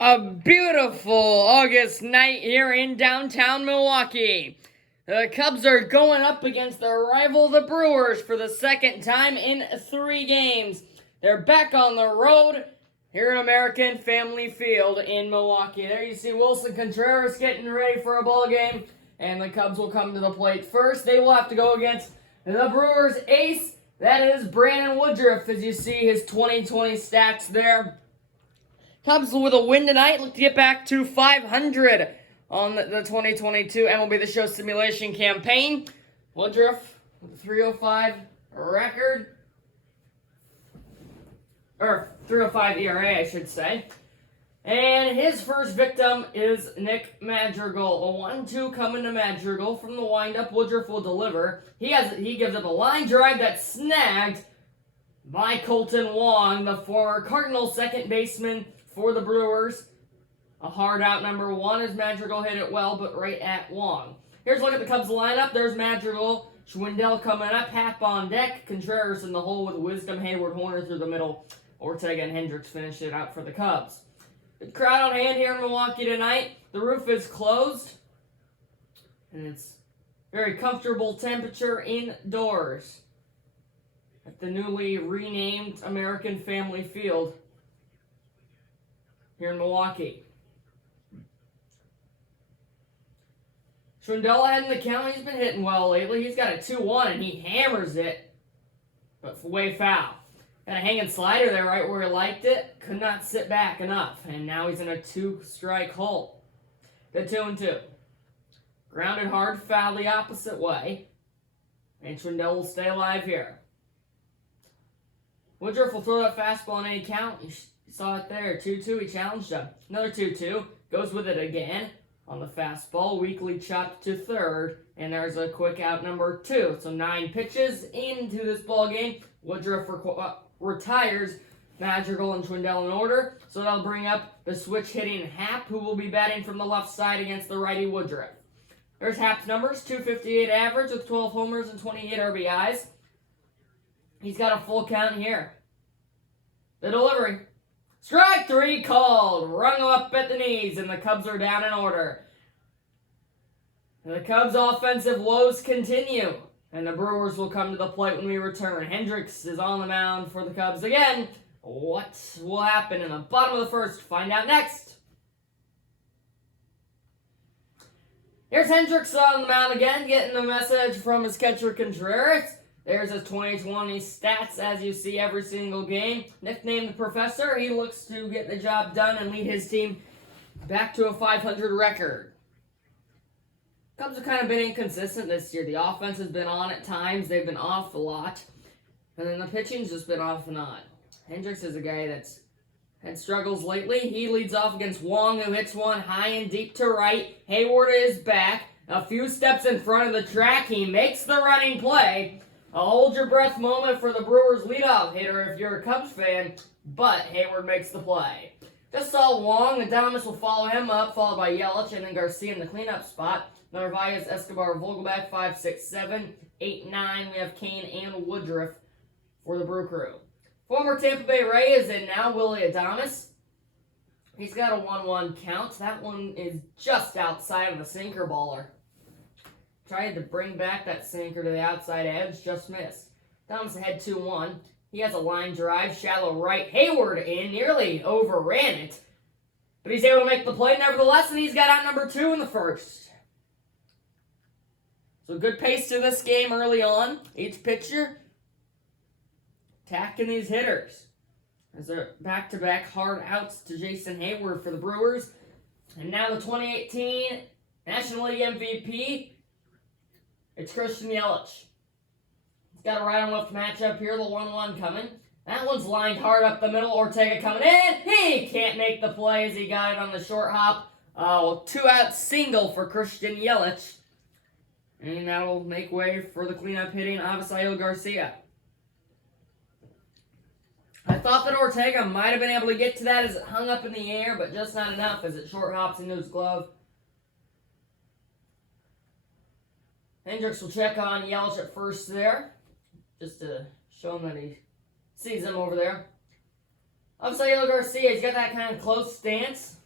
A beautiful August night here in downtown Milwaukee. The Cubs are going up against their rival, the Brewers, for the second time in 3 games. They're back on the road here at American Family Field in Milwaukee. There you see Wilson Contreras getting ready for a ball game, and the Cubs will come to the plate first. They will have to go against the Brewers ace. That is Brandon Woodruff, as you see his 2020 stats there. Cubs with a win tonight look to get back to 500 on the 2022 MLB The Show simulation campaign. Woodruff with a 305 record, or 305 ERA, I should say. And his first victim is Nick Madrigal. A 1-2 coming to Madrigal from the windup. Woodruff will deliver. He gives up a line drive that's snagged by Colton Wong, the former Cardinals second baseman for the Brewers. A hard out number 1 as Madrigal hit it well, but right at Wong. Here's a look at the Cubs lineup. There's Madrigal, Schwindel coming up, Hap on deck, Contreras in the hole with Wisdom, Hayward, Horner through the middle. Ortega and Hendricks finish it out for the Cubs. Good crowd on hand here in Milwaukee tonight. The roof is closed, and it's very comfortable temperature indoors at the newly renamed American Family Field here in Milwaukee. Schwindel ahead in the count. He's been hitting well lately. He's got a 2-1, and he hammers it, but way foul. Got a hanging slider there right where he liked it. Could not sit back enough, and now he's in a 2-strike hole. The 2-2. Grounded hard, foul the opposite way, and Schwindel will stay alive here. Woodruff will throw that fastball on any count. You saw it there, 2-2, he challenged him. Another 2-2, goes with it again on the fastball, weakly chopped to third, and there's a quick out number 2. So 9 pitches into this ball game. Woodruff retires Madrigal and Schwindel in order, so that'll bring up the switch hitting Hap, who will be batting from the left side against the righty Woodruff. There's Hap's numbers, 258 average with 12 homers and 28 RBIs. He's got a full count here. The delivery. Strike 3 called. Rung up at the knees, and the Cubs are down in order. And the Cubs' offensive woes continue, and the Brewers will come to the plate when we return. Hendricks is on the mound for the Cubs again. What will happen in the bottom of the first? Find out next. Here's Hendricks on the mound again, getting a message from his catcher Contreras. There's his 2020 stats, as you see every single game. Nicknamed the Professor, he looks to get the job done and lead his team back to a 500 record. Cubs have kind of been inconsistent this year. The offense has been on at times. They've been off a lot. And then the pitching's just been off and on. Hendricks is a guy that's had struggles lately. He leads off against Wong, who hits one high and deep to right. Hayward is back. A few steps in front of the track. He makes the running play. A hold-your-breath moment for the Brewers' leadoff hitter if you're a Cubs fan, but Hayward makes the play. Just saw Wong. Adames will follow him up, followed by Yelich, and then Garcia in the cleanup spot. Narvaez, Escobar, Vogelback, 5, 6, 7, 8, 9. We have Kane and Woodruff for the Brew Crew. Former Tampa Bay Ray is in now, Willie Adames. He's got a 1-1 count. That one is just outside of the sinker baller. Tried to bring back that sinker to the outside edge, just missed. Adames ahead 2-1. He has a line drive, shallow right. Hayward in, nearly overran it. But he's able to make the play nevertheless, and he's got out number 2 in the first. So good pace to this game early on. Each pitcher attacking these hitters. As they're back-to-back hard outs to Jason Hayward for the Brewers. And now the 2018 National League MVP, it's Christian Yelich. He's got a right-on-left matchup here, the 1-1 coming. That one's lined hard up the middle. Ortega coming in. He can't make the play as he got it on the short hop. 2-out single for Christian Yelich. And that'll make way for the cleanup hitting Avisail Garcia. I thought that Ortega might have been able to get to that as it hung up in the air, but just not enough as it short hops into his glove. Hendricks will check on Yelich at first there, just to show him that he sees him over there. Avisail Garcia, he's got that kind of close stance.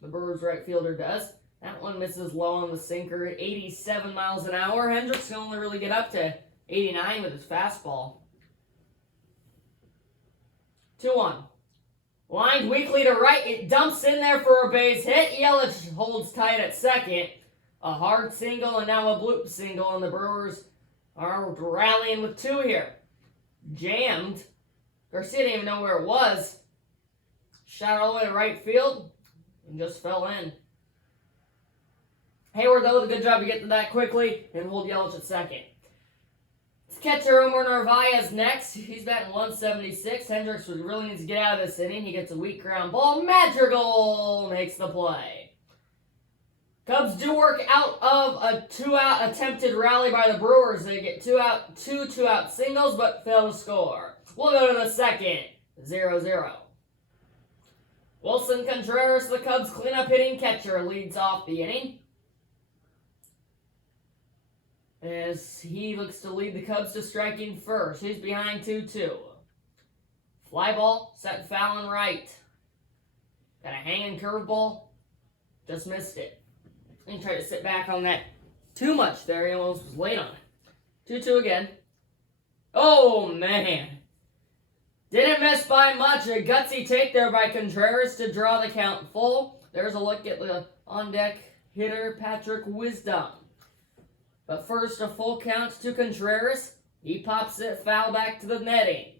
The Brewers right fielder does. That one misses low on the sinker at 87 miles an hour. Hendricks can only really get up to 89 with his fastball. 2-1. Lined weakly to right. It dumps in there for a base hit. Yelich holds tight at second. A hard single and now a bloop single, and the Brewers are rallying with two here. Jammed. Garcia didn't even know where it was. Shot all the way to right field and just fell in. Hayward, though, did a good job to get to that quickly and hold Yelich at second. Catcher Omar Narvaez next. He's batting 176. Hendricks really needs to get out of this inning. He gets a weak ground ball. Madrigal makes the play. Cubs do work out of a two-out attempted rally by the Brewers. They get two two-out singles, but fail to score. We'll go to the second. 0-0. Wilson Contreras, the Cubs cleanup hitting catcher, leads off the inning, as he looks to lead the Cubs to striking first. He's behind 2-2. Fly ball, set foul and right. Got a hanging curveball. Just missed it. He tried to sit back on that too much there. He almost was late on it. 2-2 again. Oh, man. Didn't miss by much. A gutsy take there by Contreras to draw the count full. There's a look at the on-deck hitter, Patrick Wisdom. But first, a full count to Contreras. He pops it foul back to the netting.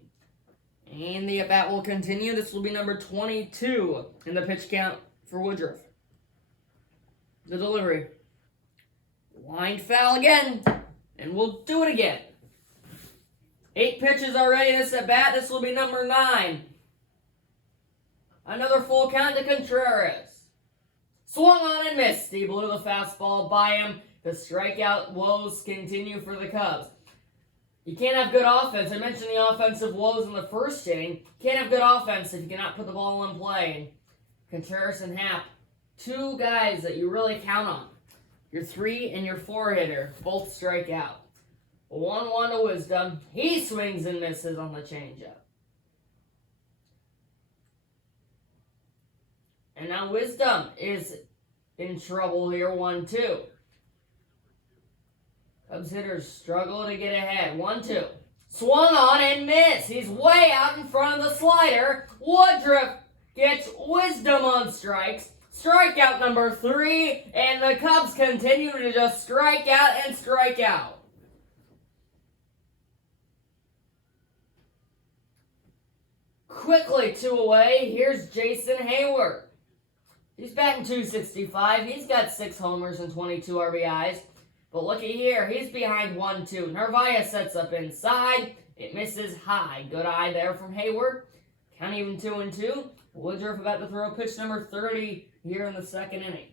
And the at-bat will continue. This will be number 22 in the pitch count for Woodruff. The delivery. Lined foul again. And we'll do it again. 8 pitches already this at-bat. This will be number 9. Another full count to Contreras. Swung on and missed. He blew the fastball by him. The strikeout woes continue for the Cubs. You can't have good offense. I mentioned the offensive woes in the first inning. You can't have good offense if you cannot put the ball in play. Contreras and Happ, two guys that you really count on. Your 3 and your 4 hitter both strike out. 1-1 to Wisdom. He swings and misses on the changeup. And now Wisdom is in trouble here, 1-2. Cubs hitters struggle to get ahead. 1-2. Swung on and missed. He's way out in front of the slider. Woodruff gets Wisdom on strikes. Strikeout number 3. And the Cubs continue to just strike out and strike out. Quickly 2 away. Here's Jason Hayward. He's batting .265. He's got 6 homers and 22 RBIs. But looky here, he's behind 1-2. Narvaez sets up inside. It misses high. Good eye there from Hayward. Count even 2-2. Woodruff about to throw pitch number 30 here in the second inning.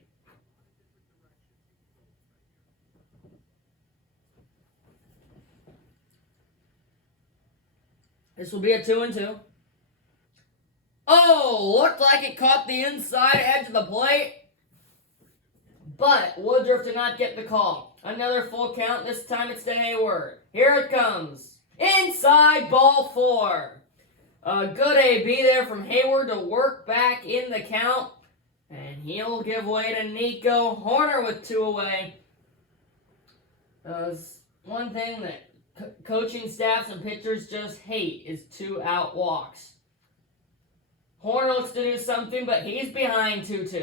This will be a 2-2. Oh, looked like it caught the inside edge of the plate. But Woodruff did not get the call. Another full count. This time it's to Hayward. Here it comes. Inside, ball 4. A good AB there from Hayward to work back in the count. And he'll give way to Nico Horner with 2 away. One thing that coaching staffs and pitchers just hate is 2-out walks. Horner looks to do something, but he's behind 2-2.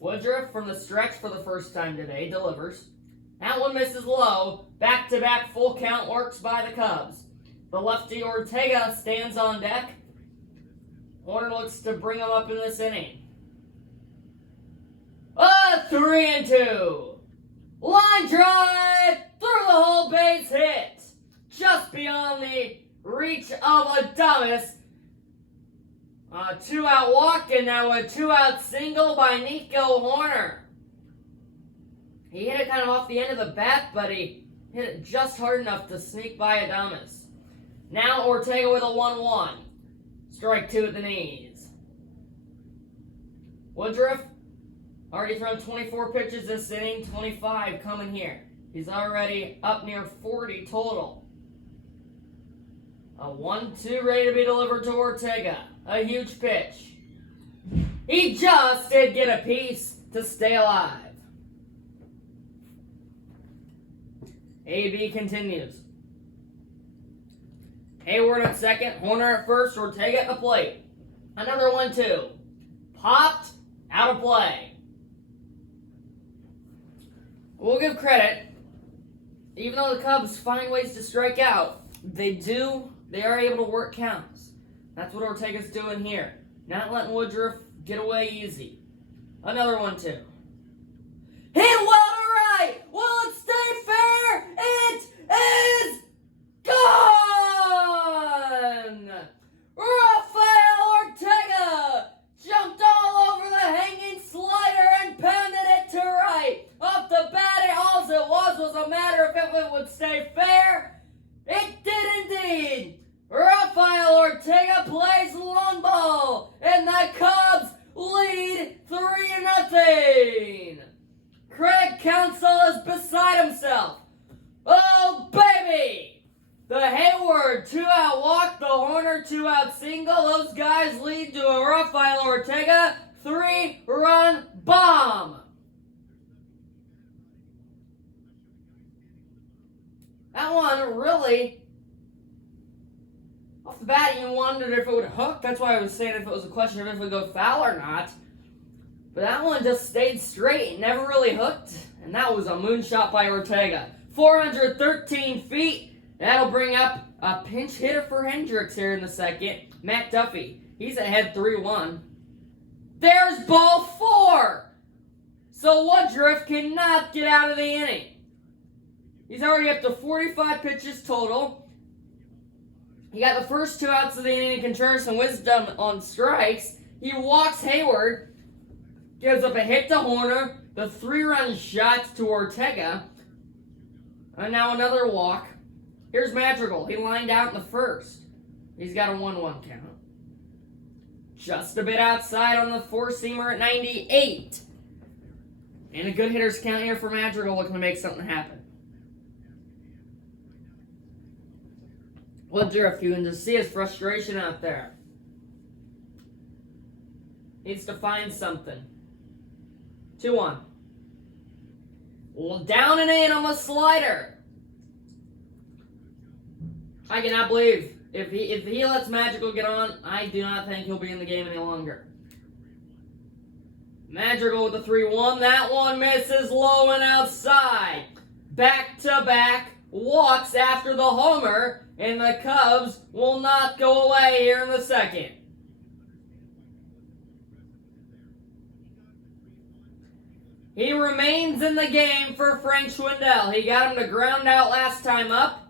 Woodruff from the stretch for the first time today delivers. That one misses low. Back-to-back full count works by the Cubs. The lefty Ortega stands on deck. Horner looks to bring him up in this inning. 3-2. Line drive through the whole base hit. Just beyond the reach of Adames. A 2-out walk and now a 2-out single by Nico Horner. He hit it kind of off the end of the bat, but he hit it just hard enough to sneak by Adames. Now Ortega with a 1-1. Strike 2 at the knees. Woodruff already thrown 24 pitches this inning, 25 coming here. He's already up near 40 total. A 1-2 ready to be delivered to Ortega. A huge pitch. He just did get a piece to stay alive. AB continues. Hayward at second, Horner at first, Ortega at the plate. Another 1-2. Popped, out of play. We'll give credit. Even though the Cubs find ways to strike out, they are able to work counts. That's what Ortega's doing here. Not letting Woodruff get away easy. Another 1-2. Hit well to right! Will it stay fair? It is gone! Rafael Ortega jumped all over the hanging slider and pounded it to right. Off the bat, all it was a matter of if it would stay fair. It did indeed. Rafael Ortega plays long ball, and the Cubs lead 3-0. Craig Counsell is beside himself. Oh, baby! The Hayward 2-out walk, the Horner 2-out single. Those guys lead to a Rafael Ortega 3-run bomb. That one really, off the bat, you wondered if it would hook. That's why I was saying if it was a question of if it would go foul or not. But that one just stayed straight and never really hooked. And that was a moonshot by Ortega. 413 feet. That'll bring up a pinch hitter for Hendricks here in the second. Matt Duffy. He's ahead 3-1. There's ball 4. So Woodruff cannot get out of the inning. He's already up to 45 pitches total. He got the first 2 outs of the inning. Contreras and Wisdom on strikes. He walks Hayward. Gives up a hit to Horner. The 3-run shot to Ortega. And now another walk. Here's Madrigal. He lined out in the first. He's got a 1-1 count. Just a bit outside on the 4-seamer at 98. And a good hitter's count here for Madrigal, looking to make something happen. Woodruff, you can just see his frustration out there. Needs to find something. 2-1. Well, down and in on the slider. I cannot believe if he lets Madrigal get on, I do not think he'll be in the game any longer. Madrigal with the 3-1. That one misses low and outside. Back-to-back walks after the homer, and the Cubs will not go away here in the second. He remains in the game for Frank Schwindel. He got him to ground out last time up.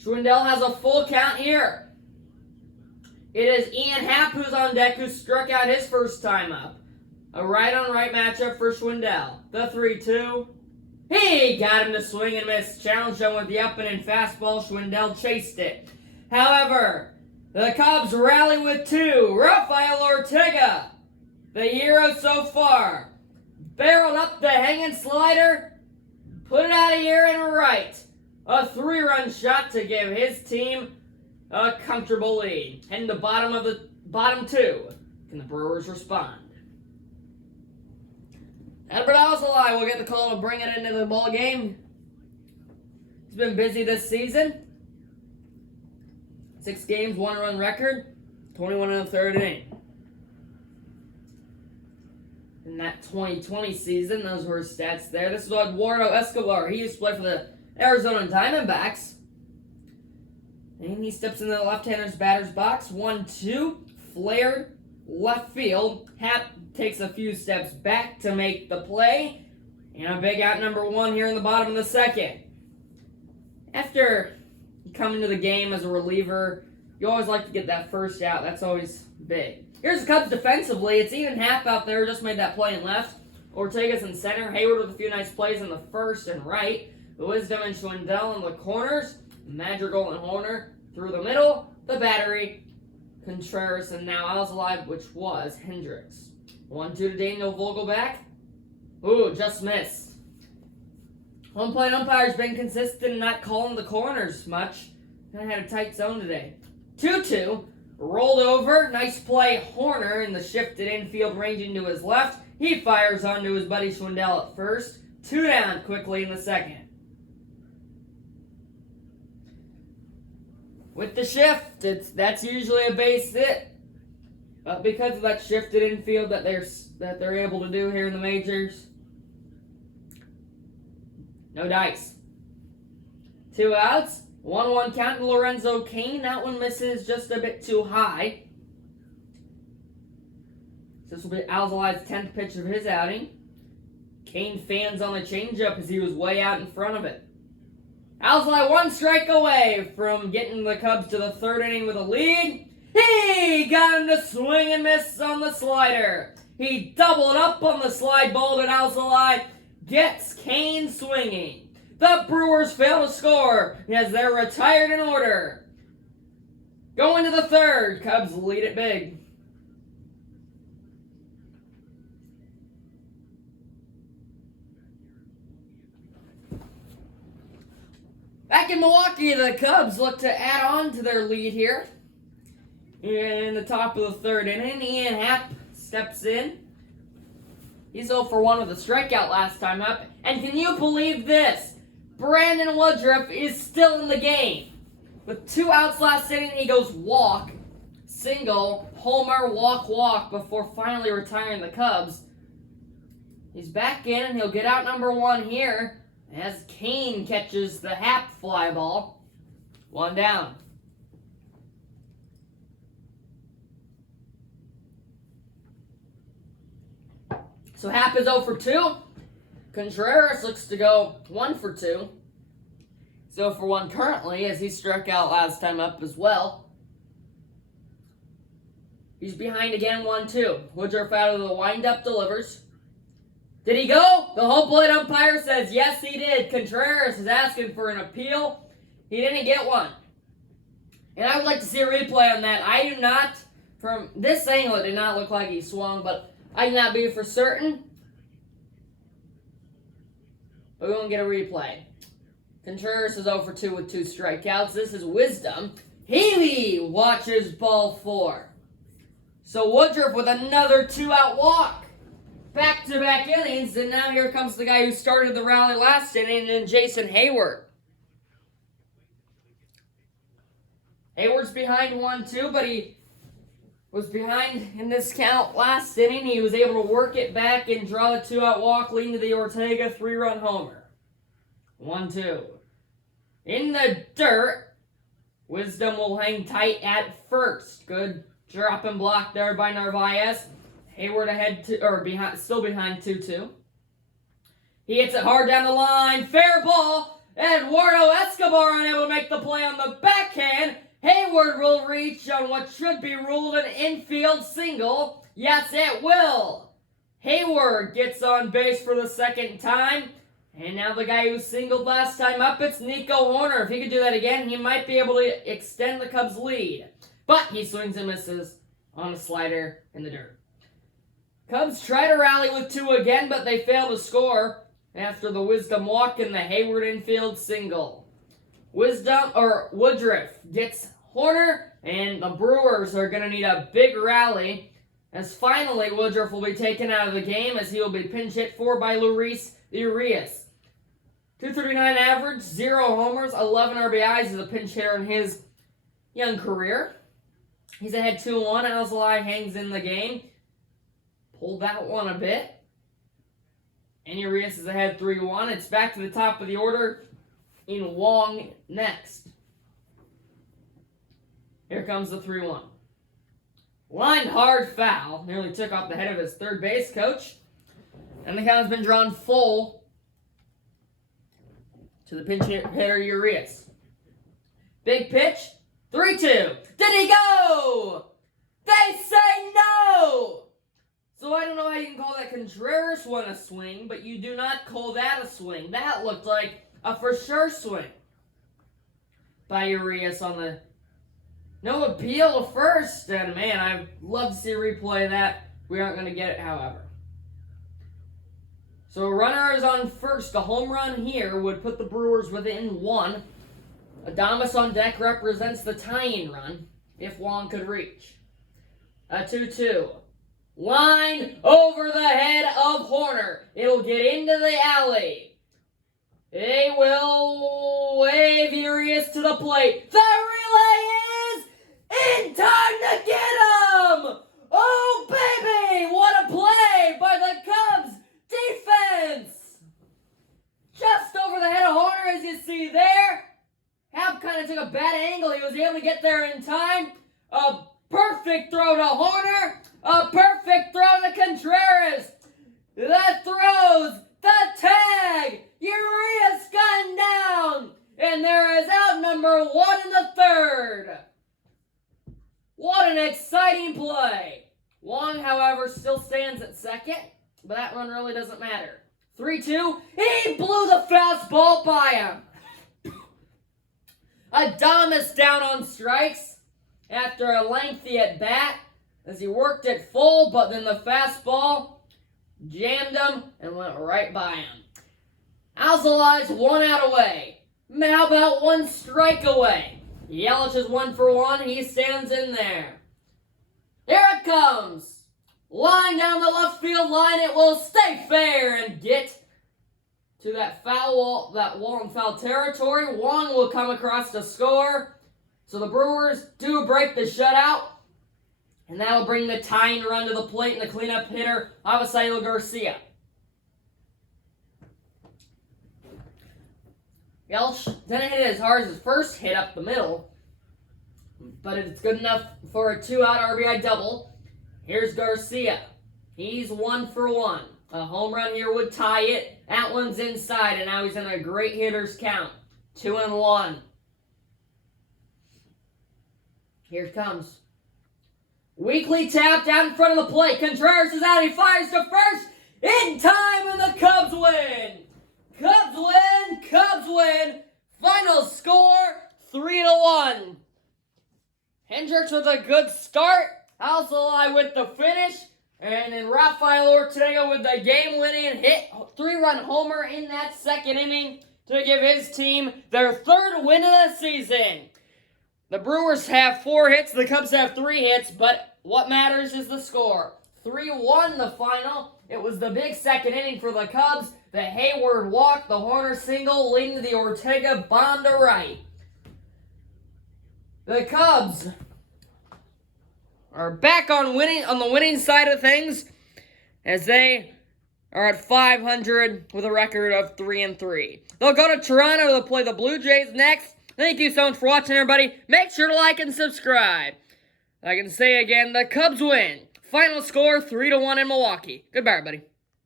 Schwindel has a full count here. It is Ian Happ who's on deck, who struck out his first time up. A right-on-right matchup for Schwindel. The 3-2. He got him to swing and miss. Challenged him with the up-and-in fastball. Schwindel chased it. However, the Cubs rally with 2. Rafael Ortega, the hero so far, barreled up the hanging slider, put it out of here and right. A 3-run shot to give his team a comfortable lead. And the bottom 2. Can the Brewers respond? Edward Alzolay will get the call to bring it into the ball game. He's been busy this season. 6 games, 1-run record, 21 in the third inning. In that 2020 season, those were his stats there. This is Eduardo Escobar. He used to play for the Arizona Diamondbacks. And he steps into the left-hander's batter's box. 1-2, flared left field. Happ takes a few steps back to make the play. And a big out number 1 here in the bottom of the second. After coming to the game as a reliever, you always like to get that first out. That's always big. Here's the Cubs defensively. It's Ian Happ out there, just made that play in left. Ortega's in center. Hayward with a few nice plays in the first and right. The Wisdom and Schwindel in the corners. Madrigal and Horner through the middle. The battery, Contreras, and now Alzolay, which was Hendricks. 1-2 to Daniel Vogelback. Ooh, just missed. Home plate umpire's been consistent in not calling the corners much. Kind of had a tight zone today. 2-2. rolled over. Nice play, Horner in the shifted infield, ranging to his left. He fires onto his buddy Schwindel at first. 2 down quickly in the second. With the shift, that's usually a base hit. But because of that shifted infield that they're able to do here in the majors, no dice. 2 outs. 1-1 count to Lorenzo Cain. That one misses just a bit too high. This will be Alzolai's 10th pitch of his outing. Cain fans on the changeup as he was way out in front of it. Alzolai 1 strike away from getting the Cubs to the 3rd inning with a lead. He got him to swing and miss on the slider. He doubled up on the slide ball, but Alzolai gets Cain swinging. The Brewers fail to score as they're retired in order. Going to the 3rd, Cubs lead it big. Back in Milwaukee, the Cubs look to add on to their lead here. In the top of the 3rd inning, Ian Happ steps in. He's 0 for 1 with a strikeout last time up. And can you believe this? Brandon Woodruff is still in the game. With 2 outs last inning, he goes walk, single, homer, walk, walk before finally retiring the Cubs. He's back in and he'll get out number 1 here as Cain catches the Happ fly ball. 1 down. So Happ is 0 for 2. Contreras looks to go 1 for 2. He's 0 for 1 currently as he struck out last time up as well. He's behind again 1-2. Woodruff out of the windup delivers. Did he go? The home plate umpire says yes he did. Contreras is asking for an appeal. He didn't get one. And I would like to see a replay on that. I do not, from this angle it did not look like he swung, but I cannot be for certain. But we won't get a replay. Contreras is 0 for 2 with 2 strikeouts. This is Wisdom. Healy watches ball 4. So Woodruff with another 2-out walk. Back-to-back innings, and now here comes the guy who started the rally last inning, and Jason Hayward. Hayward's behind 1-2, but he was behind in this count last inning. He was able to work it back and draw the 2-out walk, leading to the Ortega 3-run homer. 1-2. In the dirt, Wisdom will hang tight at first. Good drop and block there by Narvaez. Hayward still behind 2-2. He hits it hard down the line. Fair ball. Eduardo Escobar unable to make the play on the backhand. Hayward will reach on what should be ruled an infield single. Yes, it will. Hayward gets on base for the 2nd time. And now the guy who singled last time up, it's Nico Horner. If he could do that again, he might be able to extend the Cubs' lead. But he swings and misses on a slider in the dirt. Cubs try to rally with 2 again, but they fail to score after the Wisdom walk and the Hayward infield single. Woodruff gets Horner, and the Brewers are going to need a big rally, as finally Woodruff will be taken out of the game as he will be pinch hit for by Luis Urias. 239 average, 0 homers, 11 RBIs as a pinch hitter in his young career. He's ahead 2-1. Alzolai hangs in the game. Pulled that one a bit. And Urias is ahead 3-1. It's back to the top of the order in Wong next. Here comes the 3-1. Lined hard foul. Nearly took off the head of his third base coach. And the count has been drawn full to the pinch hitter Urias. Big pitch. 3-2. Did he go? They say no! So I don't know how you can call that Contreras one a swing, but you do not call that a swing. That looked like a for sure swing by Urias on the no appeal to first. And man, I'd love to see a replay of that. We aren't going to get it, however. So a runner is on first. A home run here would put the Brewers within 1. Adames on deck represents the tying run. if Wong could reach. A 2-2. Line over the head of Horner. It'll get into the alley. They will wave. Here he is to the plate. The relay is in time to get him! Oh, baby! What a play by the Cubs defense! Just over the head of Horner, as you see there. Happ kind of took a bad angle. He was able to get there in time. A perfect throw to Horner. A perfect throw to Contreras. That throws the tag. Urias gunned down. And there is out number 1 in the third. What an exciting play. Wong, however, still stands at second. But that run really doesn't matter. 3-2. He blew the fastball by him. Adames down on strikes after a lengthy at-bat as he worked it full, but then the fastball jammed him and went right by him. Alzolai's 1 out away. How about 1 strike away? Yelich is 1 for 1. He stands in there. Here it comes. Line down the left field line. It will stay fair and get to that foul wall in foul territory. Wong will come across to score. So the Brewers do break the shutout. And that'll bring the tying run to the plate and the cleanup hitter, Avisaíl Garcia. Yelich didn't hit it as hard as his first hit up the middle, but it's good enough for a 2-out RBI double. Here's Garcia. He's 1 for 1. A home run here would tie it. That one's inside, and now he's in a great hitter's count. 2-1. Here it comes. Weekly tap down in front of the plate. Contreras is out. He fires to first. In time, and the Cubs win. Cubs win. Cubs win. Final score, 3-1. Hendricks with a good start. Alzolai with the finish. And then Rafael Ortega with the game-winning hit. 3-run homer in that second inning to give his team their 3rd win of the season. The Brewers have 4 hits. The Cubs have 3 hits. But what matters is the score. 3-1 the final. It was the big second inning for the Cubs. The Hayward walk, the Horner single, leading to the Ortega bomb to right. The Cubs are back on the winning side of things as they are at 500 with a record of 3-3. They'll go to Toronto to play the Blue Jays next. Thank you so much for watching, everybody. Make sure to like and subscribe. I can say again, the Cubs win. Final score, 3-1 in Milwaukee. Goodbye, everybody.